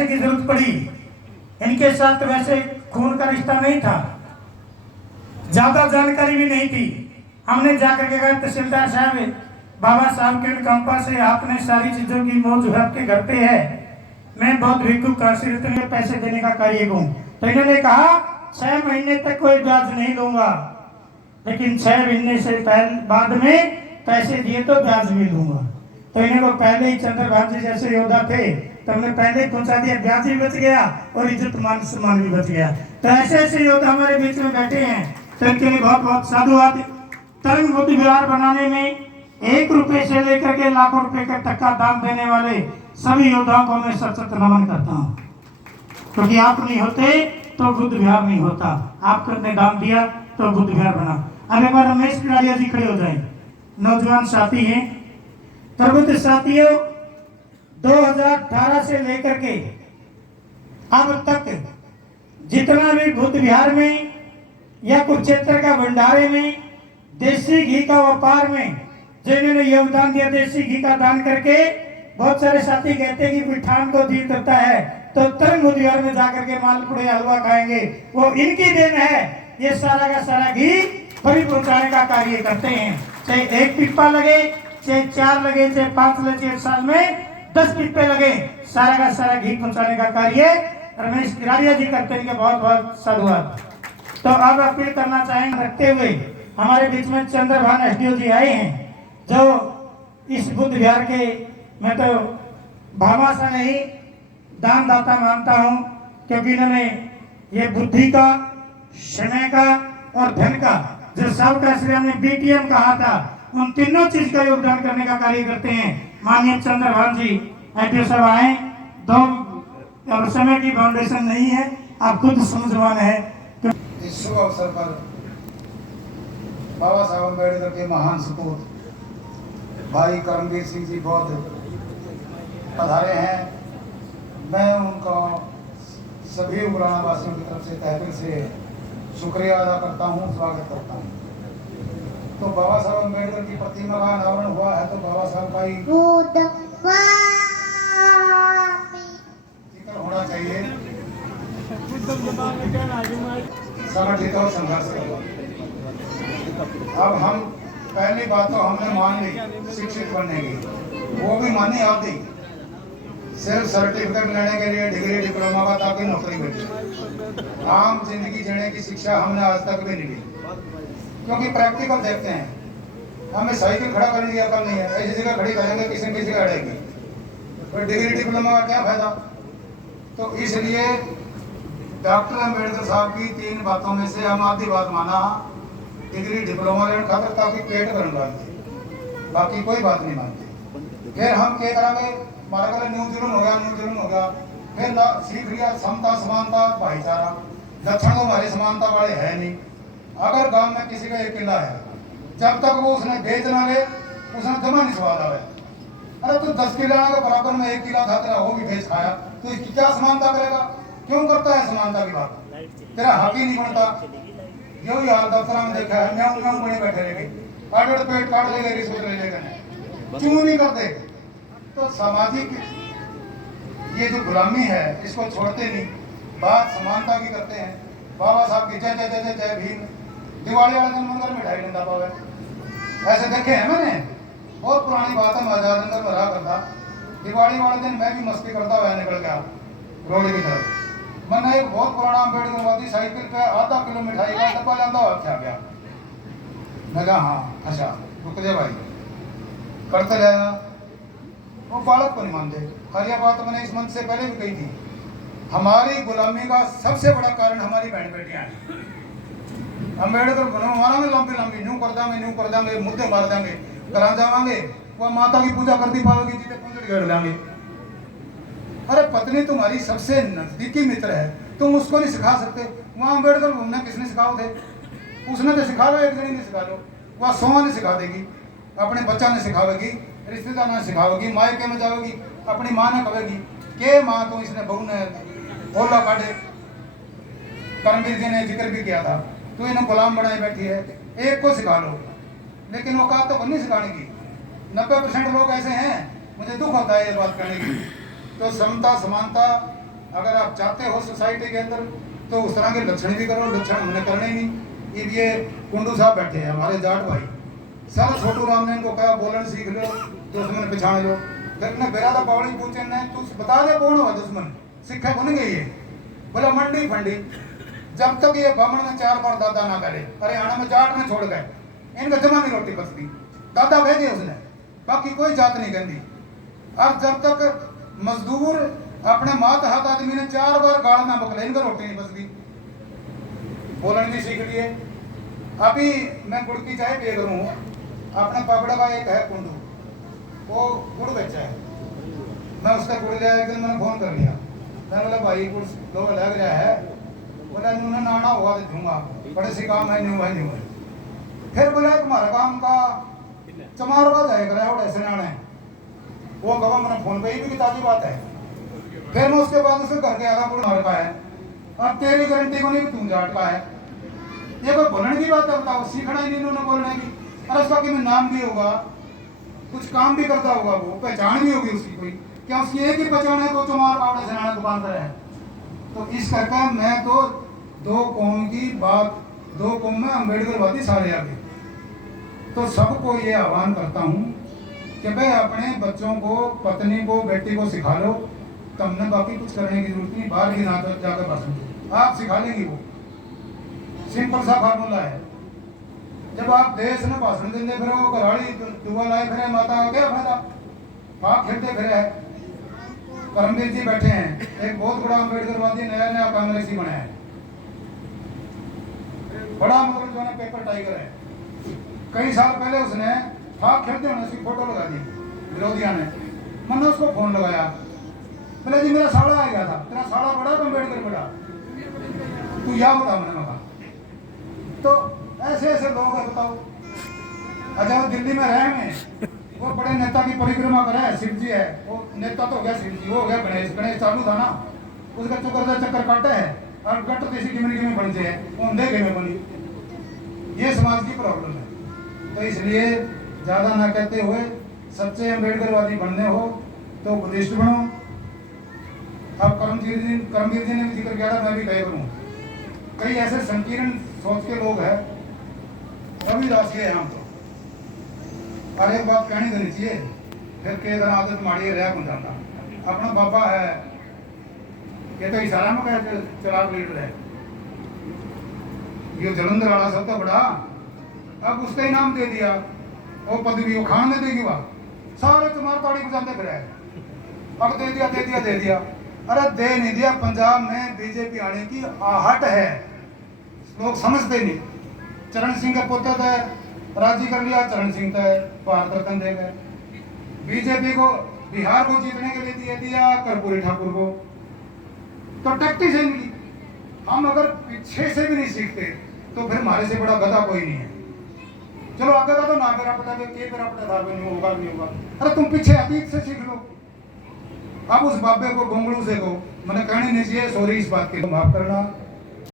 पैसे की जरूरत पड़ी। इनके साथ वैसे खून का रिश्ता नहीं था, ज्यादा जानकारी भी नहीं थी। हमने जाकर के कहा तहसीलदार साहब, बाबा साहब के कंपा से आपने सारी चीजों की मौज आपके घर पे है, मैं बहुत भिक्षुक आश्रित में पैसे देने का कार्य करूं। तो इन्होंने कहा 6 महीने तक कोई ब्याज नहीं लूंगा, लेकिन 6 महीने से पहले बाद में पैसे दिए तो ब्याज भी लूंगा। तो इन्हें वो पहले ही चंद्रभान जी जैसे योद्धा थे, तो हमने पहले ही पहुंचा दिया, ब्याज भी बच गया और इज्जत मान सम्मान भी बच गया। तो ऐसे ऐसे योद्धा हमारे बीच में बैठे हैं, तो इनके लिए बहुत बहुत साधुवाद। तरंग बुद्ध विहार बनाने में 1 रुपए से लेकर के लाखों रुपए का टक्का दान देने वाले सभी योद्धाओं को मैं सचेत नमन करता हूँ, क्योंकि आप नहीं होते तो बुद्ध विहार नहीं होता। आपने दान दिया तो बुद्ध विहार बना। अब एक बार रमेश किराड़िया जी खड़े हो जाए, नौजवान साथी हैं। प्रबुद्ध साथियों, 2018 से लेकर के अब तक जितना भी बुद्ध विहार में या कुरुक्षेत्र का भंडारे में देसी घी का व्यापार में जिन्होंने योगदान दिया, देसी घी का दान करके, बहुत सारे साथी कहते हैं कि पिठान को दी करता है तो तरंग बुद्ध विहार में जाकर के मालपुड़े हलवा खाएंगे, वो इनकी देन है। ये सारा का सारा घी बड़ी पहुंचाने का कार्य करते हैं, चाहे 1 पिप्पा लगे, चाहे 4 लगे, चाहे 5 लगे, 1 साल में 10 पिप्पे लगे, सारा का सारा घी पहुंचाने का कार्य रमेश किराड़िया जी करते हैं। बहुत बहुत साधुवाद। तो अब अपील करना चाहेंगे रखते हुए हमारे बीच में चंद्रभान एसडीओ जी आए हैं, जो इस बुद्ध विहार के, मैं तो भामा सा नहीं दान दाता मानता हूं, क्योंकि इन्होंने ये बुद्धि का, समय का और धन का, जो सबका श्री हमने बीटीएम कहा था, उन तीनों चीज का योगदान करने का कार्य करते हैं। माननीय चंद्रभान जी एसडीओ साहब आए, 2 समय की फाउंडेशन नहीं है, आप खुद समझवान है। इस शुभ अवसर पर बाबा साहब अम्बेडकर के महान सपूत भाई करमवीर सिंह जी बौद्ध पधारे हैं। मैं उनका सभी उगराना वासियों की तरफ से तहे से शुक्रिया अदा करता हूँ, स्वागत करता हूँ। तो बाबा साहब अम्बेडकर की प्रतिमा का अनावरण हुआ है, तो बाबा साहब का ही जिक्र होना चाहिए। संगठित और संघर्ष करो। अब हम पहली बात तो हमने मान ली शिक्षित बनने की, वो भी मानी आधी, सिर्फ सर्टिफिकेट लेने के लिए डिग्री डिप्लोमा का, ताकि नौकरी मिले। आम जिंदगी जीने की शिक्षा हमने आज तक भी नहीं ली, क्योंकि प्रैक्टिकल देखते हैं। हमें साइकिल खड़ा करने की अकल नहीं है, ऐसी जगह खड़ी करेंगे किसी न किसी अड़ेगी, तो डिग्री डिप्लोमा का क्या फायदा। तो इसलिए डॉक्टर अम्बेडकर साहब की 3 बातों में से हम आधी बात माना, डिग्री डिप्लोमा लेने खातर, ताकि पेट भरन बात, बाकी कोई बात नहीं मानते। फिर हम क्या करेंगे, हमारा कल न्यू जुलून हो गया, न्यू जुलून हो गया, फिर सीख लिया समता, समानता, भाईचारा। लक्षण तो हमारे समानता वाले है नहीं। अगर गांव में किसी का 1 किला है, जब तक वो उसने बेच ना ले, उसने जमा नहीं स्वाद आवे। अरे तो 10 किला के बराबर में 1 किला था तेरा, वो भी बेच खाया, तो इसकी क्या समानता करेगा? क्यों करता है समानता की बात? तेरा हक ही नहीं बनता। यही हाल दफ्तर में देखा है, म्याऊं म्याऊं बने बैठे रहेंगे, आड़ पेट काट लेंगे, रिश्वत ले लेंगे, क्यों नहीं करते? तो सामाजिक ये जो गुलामी है, इसको छोड़ते नहीं, बात समानता की करते हैं। बाबा साहब की जय जय जय जय जय भीम। दिवाली वाले दिन मंदिर मिठाई लेता पावे, ऐसे देखे हैं मैंने। बहुत पुरानी बात है, आजाद नगर भरा करता, दिवाली वाले दिन मैं भी मस्ती करता हुआ निकल गया रोड की तरफ। मैंने एक बहुत पुराना अम्बेडकरवादी साइकिल पे आधा किलो मिठाई का डब्बा लाता हुआ क्या गया। मैं कहा हाँ अच्छा रुक जा भाई, करते रहेगा। वो बालक को नहीं मानते। और यह बात मैंने इस मंच से पहले भी कही थी, हमारी गुलामी का सबसे बड़ा कारण हमारी बहन बेटियां हैं। अम्बेडकर मारांगे लंबी लंबी, न्यू कर देंगे, मुद्दे मार देंगे, करा जावांगे, वह माता की पूजा करती पावेगी, जीते पूंजड़ी घेर लेंगे। अरे पत्नी तुम्हारी सबसे नजदीकी मित्र है, तुम उसको नहीं सिखा सकते? वहाँ अम्बेडकर घूमना किसने सिखाओ थे? उसने तो सिखा लो, एक जने ने सिखा लो, वह 100 ने सिखा देगी, अपने बच्चा ने सिखावेगी, रिश्तेदार ने सिखावेगी, मायके में जाएगी, अपनी माँ ने कहेगी के माँ तो इसने बहू ने बोला काटे। करमवीर जी ने जिक्र भी किया था, तो इन्हें गुलाम बनाई बैठी है, एक को सिखा लो, लेकिन वो औकात तो नहीं सिखाने की। 90% लोग ऐसे हैं, मुझे दुख होता है ये बात करने की। तो समता समानता अगर आप चाहते हो सोसाइटी के अंदर तो उस तरह के लक्षण भी करो, लक्षण हमने करने ही नहीं। ये कुंडू साहब बैठे हैं हमारे जाट भाई, सर छोटू राम ने इनको कहा बोलन सीख लो, दुश्मन पहचान लो। फिर ने बेरा तो पौड़ी पूछे ने तू बता दे कौन हुआ दुश्मन, सिक्खा बन गई है। बोला मंडी फंडी, जब तक ये बामण में 4 बार दादा ना करे, हरियाणा में जाट में छोड़ गए, इनका जमा नहीं रोटी पचती, दादा कह दिया उसने, बाकी कोई जात नहीं कहती। और जब तक मजदूर अपने मात हाथ आदमी ने 4 बार गाल ना बकले, इनका रोटी नहीं पचती। बोलन भी सीख लिए। अभी मैं गुड़ की चाय पिए करूँ, अपने पापड़ा का एक है कुंडू, वो गुड़ बेचा है, मैं उसका गुड़ लिया, एक दिन मैंने फोन कर लिया, मैं बोला भाई गुड़ दो लग रहा है, बोला उन्होंने नाना हुआ तो दूंगा, बड़े सी काम है नहीं हुआ नहीं हुआ। फिर बोला तुम्हारा काम का चमार का जाएगा और ऐसे नाना वो कहा मैंने फोन पे ही भी ताजी बात है। फिर मैं उसके बाद उसे घर के आधा गुड़ मार का है, अब तेरी गारंटी को नहीं कि तुम जाट का है। ये कोई बोलने की बात है बताओ, सीखना ही नहीं उन्होंने बोलने की। अरे उसका कि नाम भी होगा, कुछ काम भी करता होगा, वो पहचान भी होगी उसकी कोई, क्या उसकी एक ही पहचान है तो चमार पावड़े से नाना दुकान पर है। तो इस करके मैं तो 2 कौम की बात, 2 कौम में अम्बेडकरवादी सारे आगे। तो सबको ये आह्वान करता हूँ कि भाई अपने बच्चों को, पत्नी को, बेटी को सिखा लो, तुमने बाकी कुछ करने की जरूरत नहीं, बाहर भी ना जाकर भाषण आप सिखा लेंगे। वो सिंपल सा फार्मूला है। जब आप देश में भाषण देंगे फिर वो घराड़ी दुआ लाए फिर माता का क्या फायदा, आप खेलते फिर है। करमवीर जी बैठे हैं, एक बहुत बड़ा अम्बेडकरवादी नया कांग्रेसी बना है, बड़ा मतलब जो है पेपर टाइगर है। कई साल पहले उसने फाक खेलते होने उसकी फोटो लगा दी विरोधिया ने, मैंने उसको फोन लगाया, बोले जी मेरा साड़ा आ गया था, तेरा साड़ा बड़ा अम्बेडकर बड़ा, तू या बता, मैंने कहा। तो ऐसे ऐसे लोग हैं बताओ। अच्छा वो दिल्ली में रहे में वो बड़े नेता की परिक्रमा करे, शिव जी है वो नेता तो हो गया, शिव जी वो हो गया गणेश, गणेश चालू था ना, उसका चक्कर काटे है और गट तो इसी गिमी बन जाए, वो अंधे में बनी। ये समाज की प्रॉब्लम है। तो इसलिए ज़्यादा ना कहते हुए सच्चे अम्बेडकरवादी बनने हो तो बुद्धिस्ट बनो। अब करमवीर जी ने भी जिक्र किया था, मैं भी कह करूँ, कई ऐसे संकीर्ण सोच के लोग हैं, रविदास के हम तो, और एक बात कहनी देनी चाहिए, फिर के दिन आदत माड़ी रह कौन जाता। अपना बाबा है, ये तो इशारा में कहे चराग लीडर है, ये जलंधर वाला सब तो बड़ा, अब उसका ही नाम दे दिया, वो पदवी वो खान दे देगी, वह सारे तुम्हारे ताड़ी बजाते फिर है, अब दे दिया दे दिया दे दिया। अरे दे नहीं दिया, पंजाब में बीजेपी आने की आहट है, लोग समझते नहीं। चरण सिंह का पोता था, राजी कर लिया, चरण सिंह था भारत रत्न दे गए। बीजेपी को बिहार को जीतने के लिए दिया कर्पूरी ठाकुर को, तो टैक्टिस है इनकी। हम अगर पीछे से भी नहीं सीखते तो फिर हमारे से बड़ा गधा कोई नहीं है। चलो आगे का तो ना मेरा पता नहीं होगा नहीं होगा, अरे तुम पीछे अतीत से सीख लो। अब उस बाबे को गोंगलू से को मैंने कहने नहीं चाहिए, सॉरी इस बात के माफ करना।